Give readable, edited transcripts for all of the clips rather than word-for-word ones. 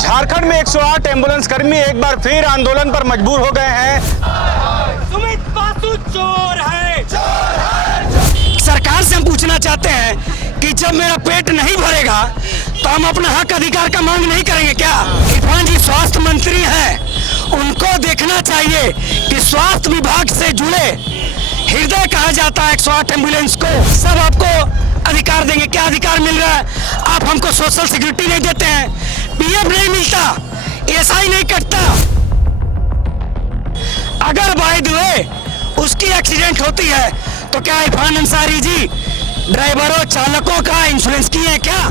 झारखंड में 108 एम्बुलेंस कर्मी एक बार फिर आंदोलन पर मजबूर हो गए हैं। सुमित बासु चोर है। सरकार से हम पूछना चाहते हैं कि जब मेरा पेट नहीं भरेगा तो हम अपना हक अधिकार का मांग नहीं करेंगे क्या? इरफान जी स्वास्थ्य मंत्री हैं, उनको देखना चाहिए कि स्वास्थ्य विभाग से जुड़े हृदय कहा जाता है 108 एम्बुलेंस को, सब आपको अधिकार देंगे। क्या अधिकार मिल रहा है? आप हमको सोशल सिक्योरिटी नहीं देते हैं, पीएफ नहीं मिलता, एसआई नहीं कटता। अगर बाय द वे उसकी एक्सीडेंट होती है तो क्या इरफान अंसारी जी ड्राइवरों चालकों का इंश्योरेंस किए हैं क्या?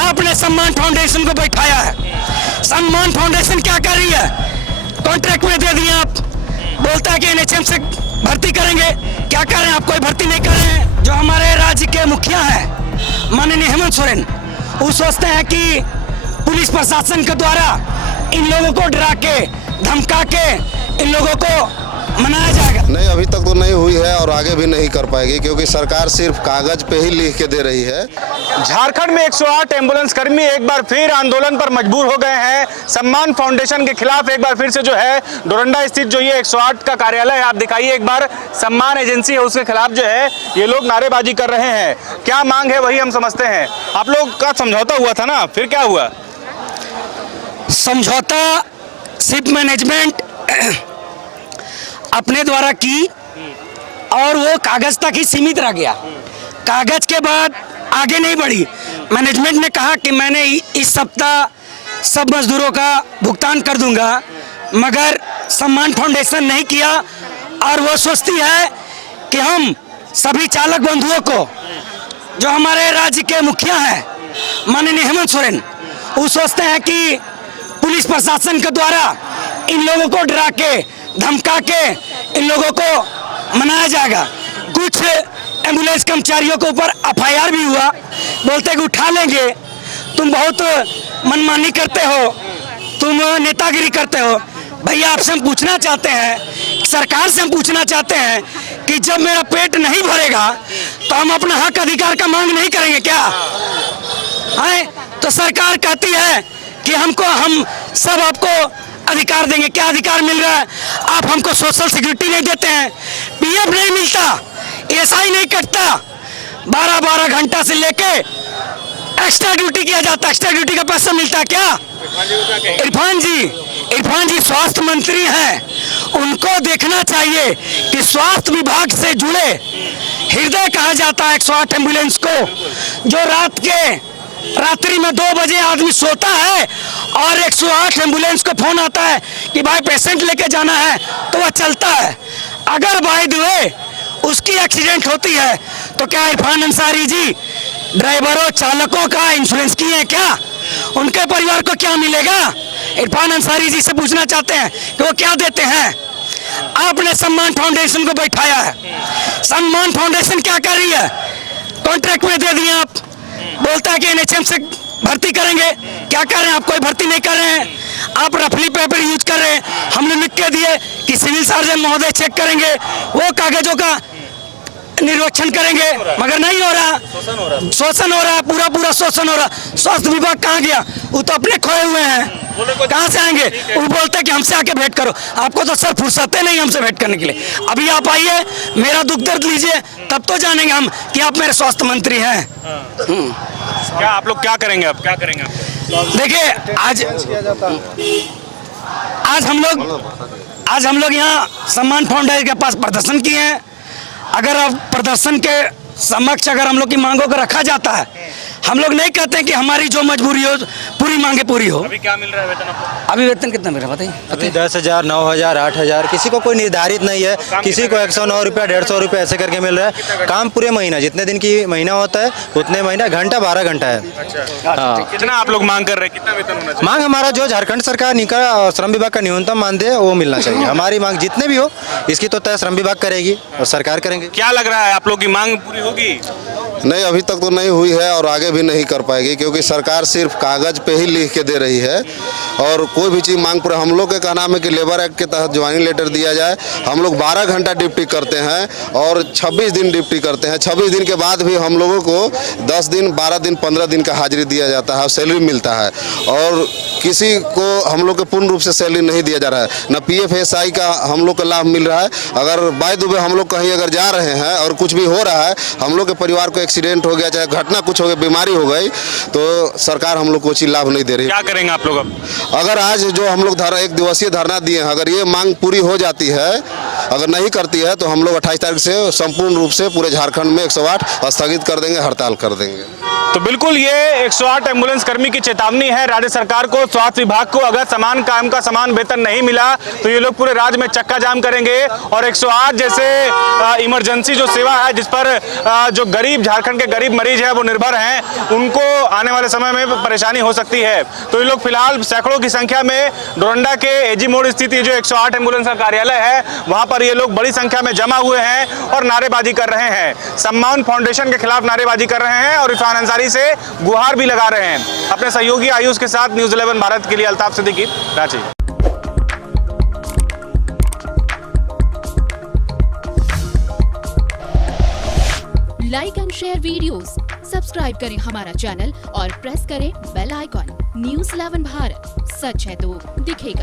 आपने सम्मान फाउंडेशन को बैठाया है, सम्मान फाउंडेशन क्या कर रही है? कॉन्ट्रैक्ट में दे दिए आप, बोलता है कि एनएचएम से भर्ती करेंगे, क्या कर रहे हैं आप? कोई भर्ती नहीं कर रहे हैं। जो हमारे राज्य के मुखिया हैं माननीय हेमंत सोरेन, वो सोचते हैं कि पुलिस प्रशासन के द्वारा इन लोगों को डरा के धमका के इन लोगों को मनाया जाएगा। नहीं, अभी तक तो नहीं हुई है और आगे भी नहीं कर पाएगी क्योंकि सरकार सिर्फ कागज पे ही लिख के दे रही है। झारखंड में 108 एम्बुलेंस कर्मी एक बार फिर आंदोलन पर मजबूर हो गए हैं। सम्मान फाउंडेशन के खिलाफ एक बार फिर से जो है डोरंडा स्थित जो ये 108 का कार्यालय है, आप दिखाइए एक बार, सम्मान एजेंसी है, उसके खिलाफ जो है ये लोग नारेबाजी कर रहे हैं। क्या मांग है वही हम समझते हैं। आप लोग का समझौता हुआ था ना, फिर क्या हुआ? समझौता शिप मैनेजमेंट अपने द्वारा की और वो कागज तक ही सीमित रह गया। कागज के बाद आगे नहीं बढ़ी। मैनेजमेंट ने कहा कि मैंने इस सप्ताह सब मजदूरों का भुगतान कर दूंगा, मगर सम्मान फाउंडेशन नहीं किया और वो सोचती है कि हम सभी चालक बंधुओं को, जो हमारे राज्य के मुखिया हैं माननीय हेमंत सोरेन, वो सोचते हैं कि पुलिस प्रशासन के द्वारा इन लोगों को डरा के धमका के इन लोगों को मनाया जाएगा। कुछ एम्बुलेंस कर्मचारियों के ऊपर एफआईआर भी हुआ, बोलते कि उठा लेंगे, तुम बहुत मनमानी करते हो, तुम नेतागिरी करते हो। भैया आपसे हम पूछना चाहते हैं, सरकार से हम पूछना चाहते हैं कि जब मेरा पेट नहीं भरेगा तो हम अपना हक अधिकार का मांग नहीं करेंगे क्या? है तो सरकार कहती है कि हम सब आपको अधिकार देंगे। क्या अधिकार मिल रहा है? आप हमको सोशल सिक्योरिटी नहीं देते हैं, पीएफ नहीं मिलता, एसआई नहीं कटता, 12-12 घंटा से लेके एक्स्ट्रा ड्यूटी किया जाता है। एक्स्ट्रा ड्यूटी का पैसा मिलता है क्या? इरफान जी स्वास्थ्य मंत्री हैं, उनको देखना चाहिए कि स्वास्थ्य विभाग से जुड़े हृदय कहा जाता है 108 एम्बुलेंस को, जो रात्रि में 2 बजे आदमी सोता है और 108 एम्बुलेंस को फोन आता है कि भाई पेशेंट लेके जाना है, तो वह चलता है। अगर बाय द वे उसकी एक्सीडेंट होती है तो क्या इरफान अंसारी जी ड्राइवरों चालकों का इंश्योरेंस किए हैं क्या? उनके परिवार को क्या मिलेगा? इरफान अंसारी जी से पूछना चाहते हैं कि वो क्या देते हैं। आपने सम्मान फाउंडेशन को बैठाया है, सम्मान फाउंडेशन क्या कर रही है? कॉन्ट्रैक्ट में दे दिए आप, बोलता है कि एनएचएम से भर्ती करेंगे, क्या कर रहे हैं आप? कोई भर्ती नहीं कर रहे हैं, आप रफली पेपर यूज कर रहे हैं। हमने लिख के दिए कि सिविल सर्जन महोदय चेक करेंगे, वो कागजों का निरीक्षण करेंगे, मगर नहीं हो रहा, शोषण हो रहा है, पूरा शोषण हो रहा। स्वास्थ्य विभाग कहाँ गया? वो तो अपने खोए हुए हैं, कहाँ से आएंगे? वो बोलते हैं कि हमसे आके भेंट करो। आपको तो सर फुर्सत नहीं हमसे भेंट करने के लिए। अभी आप आइए, मेरा दुख दर्द लीजिए, तब तो जानेंगे हम कि आप मेरे स्वास्थ्य मंत्री हैं। क्या आप लोग क्या करेंगे? अब क्या करेंगे? देखिए आज हम लोग यहाँ सम्मान फाउंडेशन के पास प्रदर्शन किए हैं। अगर अब प्रदर्शन के समक्ष अगर हम लोग की मांगों को रखा जाता है, हम लोग नहीं कहते हैं कि हमारी जो मजबूरी हो पूरी मांगे पूरी हो। अभी क्या मिल रहा है वेतन आपको? अभी वेतन कितना मिल रहा है बताइए? 10,000, 9,000, 8,000, किसी को कोई निर्धारित नहीं है, किसी को 109 रुपया, 150 रुपया ऐसे करके मिल रहा है। काम पूरे महीना, जितने दिन की महीना होता है उतने महीना, घंटा 12 घंटा है। हाँ, कितना आप लोग मांग कर रहे हैं? कितना वेतन होना चाहिए? मांग हमारा जो झारखंड सरकार और श्रम विभाग का न्यूनतम मानदेय है वो मिलना चाहिए। हमारी मांग जितने भी हो, इसकी तो तय श्रम विभाग करेगी और सरकार करेंगे। क्या लग रहा है आप लोग की मांग पूरी होगी? नहीं, अभी तक तो नहीं हुई है और आगे भी नहीं कर पाएगी, क्योंकि सरकार सिर्फ कागज़ पे ही लिख के दे रही है। और कोई भी चीज़ मांग पर हम लोग के कहना है कि लेबर एक्ट के तहत ज्वाइनिंग लेटर दिया जाए। हम लोग 12 घंटा ड्यूटी करते हैं और 26 दिन ड्यूटी करते हैं। 26 दिन के बाद भी हम लोगों को 10 दिन, 12 दिन, 15 दिन का हाजिरी दिया जाता है और सैलरी मिलता है। और किसी को हम लोग को पूर्ण रूप से सैलरी नहीं दिया जा रहा है, न PFSI का हम लोग को लाभ मिल रहा है। अगर बाय द वे हम लोग कहीं अगर जा रहे हैं और कुछ भी हो रहा है, हम लोग के परिवार को एक्सीडेंट हो गया, चाहे घटना कुछ हो गया, बीमारी हो गई, तो सरकार हम लोग को कोई लाभ नहीं दे रही। क्या करेंगे आप लोग अब? अगर आज जो हम लोग 1 दिवसीय धरना दिए हैं, अगर ये मांग पूरी हो जाती है, अगर नहीं करती है, तो हम लोग 28 तारीख से संपूर्ण रूप से पूरे झारखंड में 108 स्थगित कर देंगे, हड़ताल कर देंगे। तो बिल्कुल ये 108 एम्बुलेंस कर्मी की चेतावनी है राज्य सरकार को, स्वास्थ्य विभाग को। अगर समान काम का समान वेतन नहीं मिला तो ये लोग पूरे राज्य में चक्का जाम करेंगे। और 108 जैसे इमरजेंसी जो सेवा है, जिस पर जो गरीब झारखंड के गरीब मरीज है वो निर्भर हैं, उनको आने वाले समय में परेशानी हो सकती है। तो ये लोग फिलहाल सैकड़ों की संख्या में डोरंडा के AG मोड़ स्थित जो 108 एम्बुलेंस का कार्यालय है, वहां पर ये लोग बड़ी संख्या में जमा हुए हैं और नारेबाजी कर रहे हैं। सम्मान फाउंडेशन के खिलाफ नारेबाजी कर रहे हैं और इरफान अंसारी से गुहार भी लगा रहे हैं। अपने सहयोगी आयुष के साथ न्यूज़ 11 भारत के लिए Altaf Siddiqui, Ranchi. Like and share videos, subscribe करें हमारा चैनल और प्रेस करें बेल आइकॉन। न्यूज़ 11 भारत, सच है तो दिखेगा।